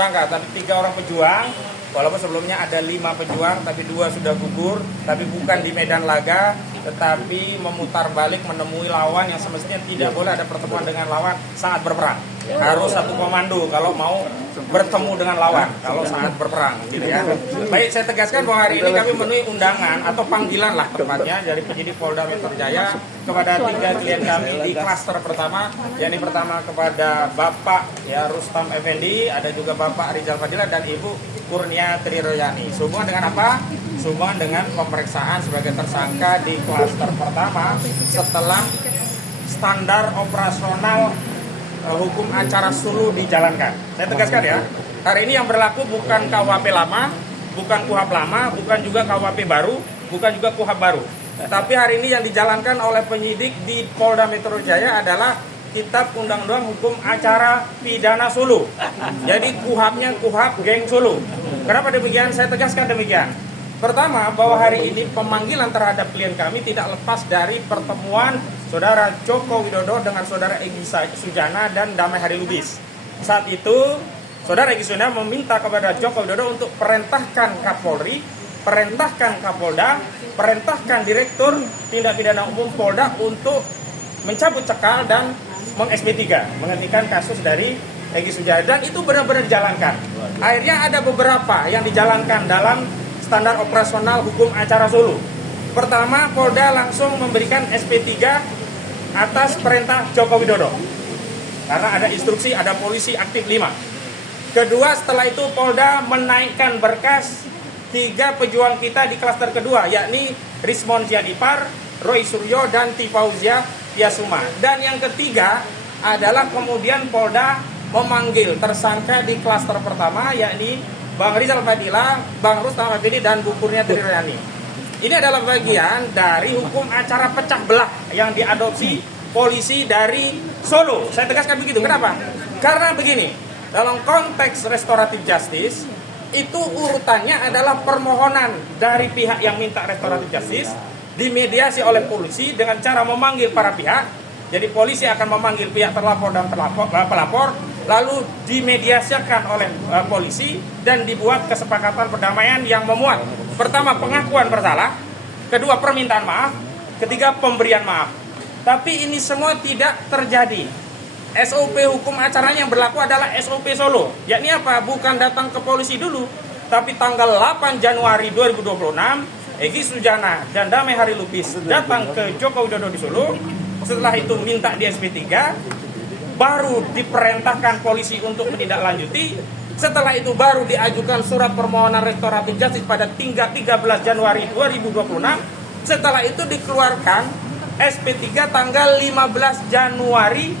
Tapi 3 orang pejuang, walaupun sebelumnya ada 5 pejuang, tapi 2 sudah gugur, tapi bukan di medan laga, tetapi memutar balik menemui lawan yang semestinya tidak boleh ada pertemuan dengan lawan saat berperang. Harus satu komando kalau mau bertemu dengan lawan kalau saat berperang, gitu ya. Baik, saya tegaskan bahwa hari ini kami memenuhi undangan atau panggilan lah tepatnya dari penyidik Polda Metro Jaya kepada 3 klien kami di klaster pertama, yakni pertama kepada Bapak Rustam Effendi, ada juga Bapak Rizal Fadila dan Ibu Kurnia Triroyani. Sehubungan dengan apa? Sehubungan dengan pemeriksaan sebagai tersangka di klaster pertama setelah standar operasional hukum acara Sulu dijalankan. Saya tegaskan ya, hari ini yang berlaku bukan KUHP lama, bukan KUHP lama, bukan juga KUHP baru, bukan juga KUHP baru. Tapi hari ini yang dijalankan oleh penyidik di Polda Metro Jaya adalah Kitab Undang-Undang Hukum Acara Pidana Sulu. Jadi KUHP-nya KUHP Geng Sulu. Kenapa demikian? Saya tegaskan demikian. Pertama, bahwa hari ini pemanggilan terhadap klien kami tidak lepas dari pertemuan Saudara Joko Widodo dengan Saudara Egy Sujana dan Damai Hari Lubis. Saat itu, Saudara Egy Sujana meminta kepada Joko Widodo untuk perintahkan Kapolri, perintahkan Kapolda, perintahkan Direktur Tindak Pidana Umum Polda untuk mencabut cekal dan meng-SP3, menghentikan kasus dari Egy Sujana. Dan itu benar-benar dijalankan. Akhirnya ada beberapa yang dijalankan dalam standar operasional hukum acara Sulu. Pertama, Polda langsung memberikan SP3 atas perintah Joko Widodo. Karena ada instruksi, ada polisi aktif 5. Kedua, setelah itu Polda menaikkan berkas 3 pejuang kita di klaster kedua, yakni Rismon Sianipar, Roy Suryo, dan Tifauzia Tiasuma. Dan yang ketiga adalah kemudian Polda memanggil tersangka di klaster pertama, yakni Bang Rizal Fadila, Bang Rustam Effendi, dan Bu Kurnia Triroyani. Ini adalah bagian dari hukum acara pecah belah yang diadopsi polisi dari Solo. Saya tegaskan begitu. Kenapa? Karena begini, dalam konteks restoratif justice, itu urutannya adalah permohonan dari pihak yang minta restoratif justice, dimediasi oleh polisi dengan cara memanggil para pihak. Jadi polisi akan memanggil pihak terlapor dan pelapor, lalu dimediasikan oleh polisi dan dibuat kesepakatan perdamaian yang memuat pertama pengakuan bersalah, kedua permintaan maaf, ketiga pemberian maaf. Tapi ini semua tidak terjadi. SOP hukum acaranya yang berlaku adalah SOP Solo, yakni apa? Bukan datang ke polisi dulu, tapi tanggal 8 Januari 2026 Egy Sujana dan Damai Hari Lubis datang ke Joko Widodo di Solo. Setelah itu minta di SP3, baru diperintahkan polisi untuk menindaklanjuti. Setelah itu baru diajukan surat permohonan restoratif justice pada 13 Januari 2026. Setelah itu dikeluarkan SP3 tanggal 15 Januari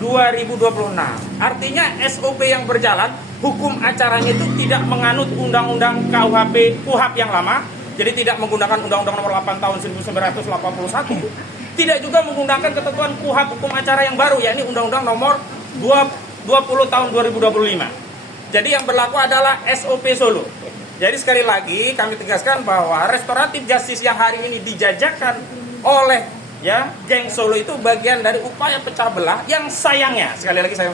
2026. Artinya SOP yang berjalan, hukum acaranya itu tidak menganut undang-undang KUHP yang lama. Jadi tidak menggunakan Undang-Undang Nomor 8 Tahun 1981. Tidak juga menggunakan ketentuan KUHP hukum acara yang baru, yakni Undang-Undang Nomor 20 Tahun 2025. Jadi yang berlaku adalah SOP Solo. Jadi sekali lagi kami tegaskan bahwa restoratif justice yang hari ini dijajakan oleh geng Solo itu bagian dari upaya pecah belah yang sayangnya, sekali lagi saya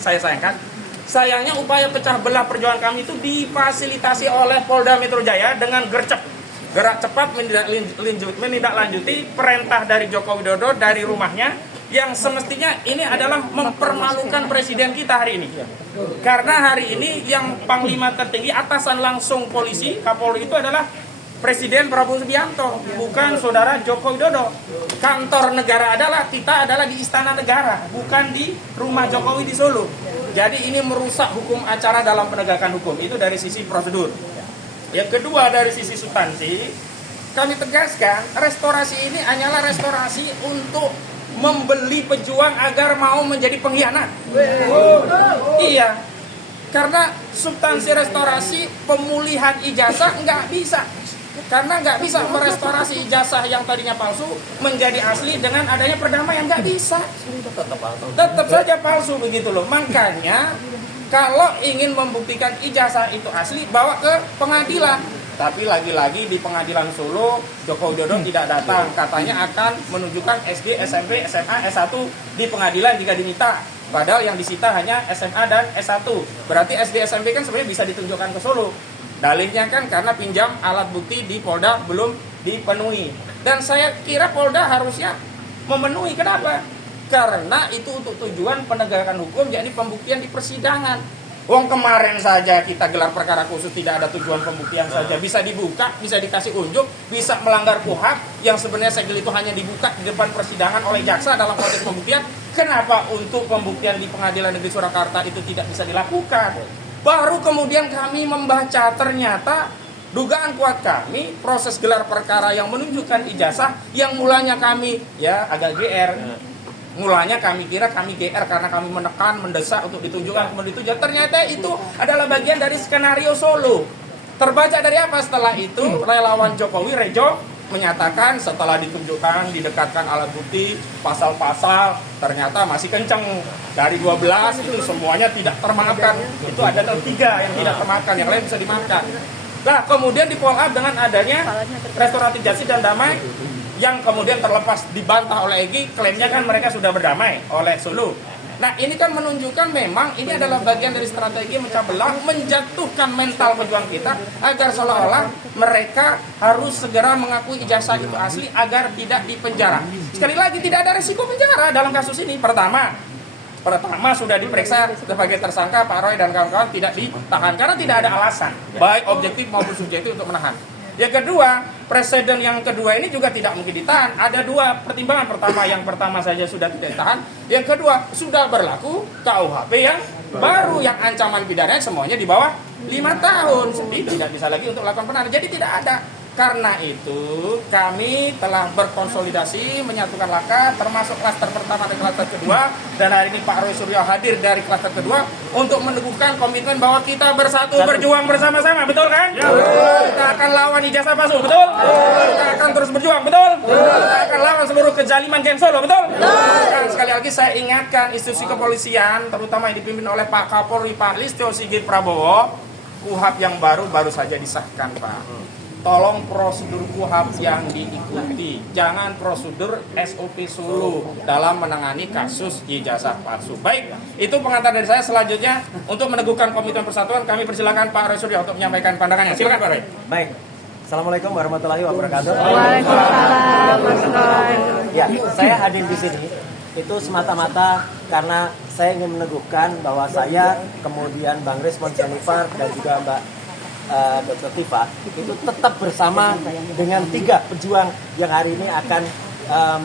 sayangkan, sayangnya upaya pecah belah perjuangan kami itu difasilitasi oleh Polda Metro Jaya dengan gerak cepat menindaklanjuti perintah dari Joko Widodo dari rumahnya, yang semestinya ini adalah mempermalukan presiden kita hari ini. Karena hari ini yang panglima tertinggi atasan langsung polisi Kapolri itu adalah Presiden Prabowo Subianto, bukan Saudara Joko Widodo. Kantor negara kita adalah di Istana Negara, bukan di rumah Jokowi di Solo. Jadi ini merusak hukum acara dalam penegakan hukum. Itu dari sisi prosedur. Yang kedua, dari sisi substansi, kami tegaskan restorasi ini hanyalah restorasi untuk membeli pejuang agar mau menjadi pengkhianat. Iya, karena substansi restorasi pemulihan ijazah nggak bisa. Karena nggak bisa merestorasi ijazah yang tadinya palsu menjadi asli dengan adanya perdamaian, nggak bisa. Tetap saja palsu begitu loh. Makanya kalau ingin membuktikan ijazah itu asli, bawa ke pengadilan. Tapi lagi-lagi di pengadilan Solo, Joko Widodo tidak datang. Katanya akan menunjukkan SD, SMP, SMA, S1 di pengadilan jika diminta. Padahal yang disita hanya SMA dan S1. Berarti SD SMP kan sebenarnya bisa ditunjukkan ke Solo. Dalihnya kan karena pinjam alat bukti di Polda belum dipenuhi. Dan saya kira Polda harusnya memenuhi. Kenapa? Karena itu untuk tujuan penegakan hukum, yakni pembuktian di persidangan. Wong kemarin saja kita gelar perkara khusus tidak ada tujuan pembuktian saja, bisa dibuka, bisa dikasih unjuk, bisa melanggar KUHP yang sebenarnya segel itu hanya dibuka di depan persidangan oleh jaksa dalam konteks pembuktian. Kenapa untuk pembuktian di Pengadilan Negeri Surakarta itu tidak bisa dilakukan? Baru kemudian kami membaca ternyata dugaan kuat kami proses gelar perkara yang menunjukkan ijazah yang mulanya kami ya agak GR. Mulanya kami kira kami GR karena kami menekan, mendesak untuk ditunjukkan, kemudian ditunjukkan. Ternyata itu adalah bagian dari skenario Solo. Terbaca dari apa setelah itu? Relawan Jokowi, Rejo, menyatakan setelah ditunjukkan, didekatkan alat bukti, pasal-pasal, ternyata masih kenceng. Dari 12 itu semuanya tidak termaafkan. Itu ada 3 yang tidak termaafkan, yang lain bisa dimaafkan. Nah, kemudian di follow up dengan adanya restoratif justice dan damai, yang kemudian terlepas dibantah oleh Egy, klaimnya kan mereka sudah berdamai oleh Solo. Nah ini kan menunjukkan memang ini adalah bagian dari strategi mencah belah, menjatuhkan mental pejuang kita agar seolah-olah mereka harus segera mengakui ijazah itu asli agar tidak dipenjara. Sekali lagi tidak ada resiko penjara dalam kasus ini. Pertama sudah diperiksa sebagai tersangka Pak Roy dan kawan-kawan tidak ditahan karena tidak ada alasan baik objektif maupun subjektif untuk menahan. Yang kedua, presiden yang kedua ini juga tidak mungkin ditahan. Ada 2 pertimbangan. Yang pertama saja sudah tidak ditahan. Yang kedua, sudah berlaku KUHP yang baru, yang ancaman pidananya semuanya di bawah 5 tahun. Jadi tidak bisa lagi untuk melakukan penahanan. Jadi tidak ada. Karena itu kami telah berkonsolidasi, menyatukan langkah, termasuk klaster pertama dan klaster kedua. Dan hari ini Pak Roy Suryo hadir dari klaster kedua untuk meneguhkan komitmen bahwa kita bersatu berjuang bersama-sama, betul kan? Ya. Kita akan lawan ijazah palsu, betul? Kita akan terus berjuang, betul? Kita akan lawan seluruh kezaliman geng Solo, betul? Dan sekali lagi saya ingatkan institusi kepolisian, terutama yang dipimpin oleh Pak Kapolri Pak Listio Sigit Prabowo, KUHP yang baru saja disahkan, Pak. Tolong prosedur KUHP yang diikuti, jangan prosedur SOP Solo dalam menangani kasus ijazah palsu. Baik, itu pengantar dari saya. Selanjutnya untuk meneguhkan komitmen persatuan, kami persilakan Pak Roy Suryo untuk menyampaikan pandangannya. Silakan Pak Roy. Baik, Assalamualaikum warahmatullahi wabarakatuh. Waalaikumsalam, Mas Roy. Ya, saya hadir di sini itu semata-mata karena saya ingin meneguhkan bahwa saya, kemudian Bang Resmond Jennifer dan juga Mbak Dr. Tifa itu tetap bersama dengan 3 pejuang yang hari ini akan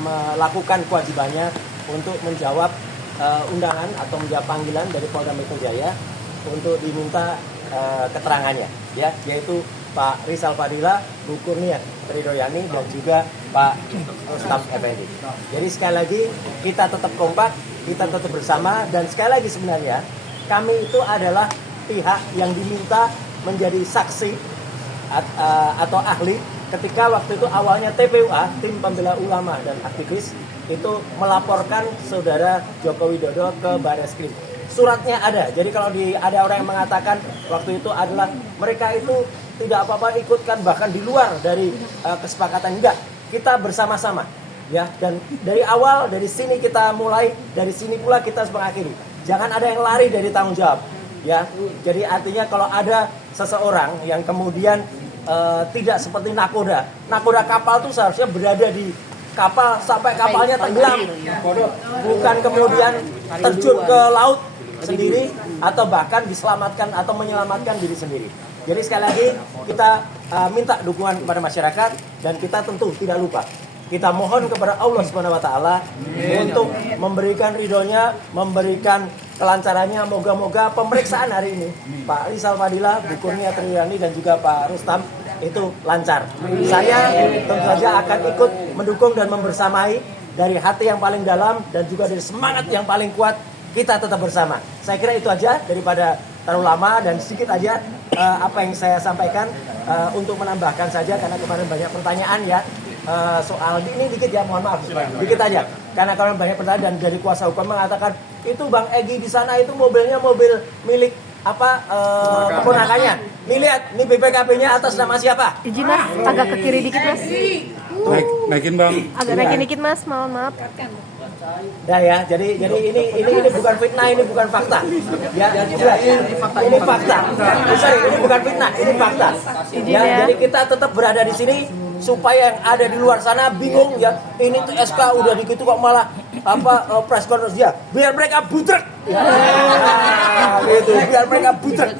melakukan kewajibannya untuk menjawab undangan atau menjawab panggilan dari Polda Metro Jaya untuk diminta keterangannya, ya, yaitu Pak Rizal Fadila, Bu Kurnia Tridoyani dan juga Pak Rustam Effendi. Jadi sekali lagi kita tetap kompak, kita tetap bersama, dan sekali lagi sebenarnya kami itu adalah pihak yang diminta menjadi saksi atau ahli ketika waktu itu awalnya TPUA, Tim Pembela Ulama dan Aktivis, itu melaporkan saudara Joko Widodo ke Barreskrim. Suratnya ada. Jadi kalau ada orang yang mengatakan waktu itu adalah mereka itu tidak apa-apa ikutkan bahkan di luar dari kesepakatan, enggak. Kita bersama-sama, ya. Dan dari awal, dari sini kita mulai, dari sini pula kita harus mengakhiri. Jangan ada yang lari dari tanggung jawab. Ya, jadi artinya kalau ada seseorang yang kemudian tidak seperti nakoda kapal itu seharusnya berada di kapal sampai kapalnya tenggelam, bukan kemudian terjun ke laut sendiri atau bahkan diselamatkan atau menyelamatkan diri sendiri. Jadi sekali lagi kita minta dukungan kepada masyarakat dan kita tentu tidak lupa. Kita mohon kepada Allah Subhanahu wa taala untuk memberikan ridhonya, memberikan kelancarannya. Moga-moga pemeriksaan hari ini Pak Rizal Fadila, Bu Kurnia Tridoyani dan juga Pak Rustam itu lancar. Saya tentu saja akan ikut mendukung dan membersamai dari hati yang paling dalam dan juga dari semangat yang paling kuat. Kita tetap bersama. Saya kira itu aja daripada terlalu lama, dan sedikit aja apa yang saya sampaikan untuk menambahkan saja karena kemarin banyak pertanyaan ya. Soal ini dikit ya, mohon maaf dikit aja karena kalian banyak pertanyaan dan dari kuasa hukum mengatakan itu Bang Egy di sana itu mobilnya mobil milik keponakannya. Nih lihat, ini BPKB-nya atas nama siapa? Izin Mas, agak ke kiri dikit Mas. Naikin Bang. Agak naikin dikit Mas, mohon maaf. Dah ya, jadi ini bukan fitnah, ini bukan fakta. Ya, jelas. Ini fakta. Sorry, ini bukan fitnah, ini fakta. Ya, jadi kita tetap berada di sini supaya yang ada di luar sana bingung ya. Ini tuh SK udah gitu kok malah press conference ya. Biar mereka butrek. Ya, gitu, biar mereka butrek.